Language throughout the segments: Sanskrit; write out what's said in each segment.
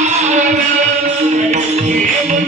I'm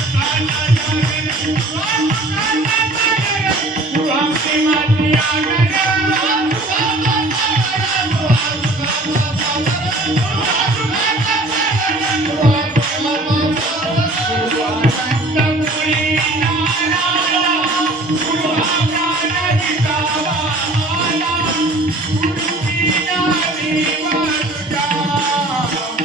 प्रुटी नादी वाल्टावा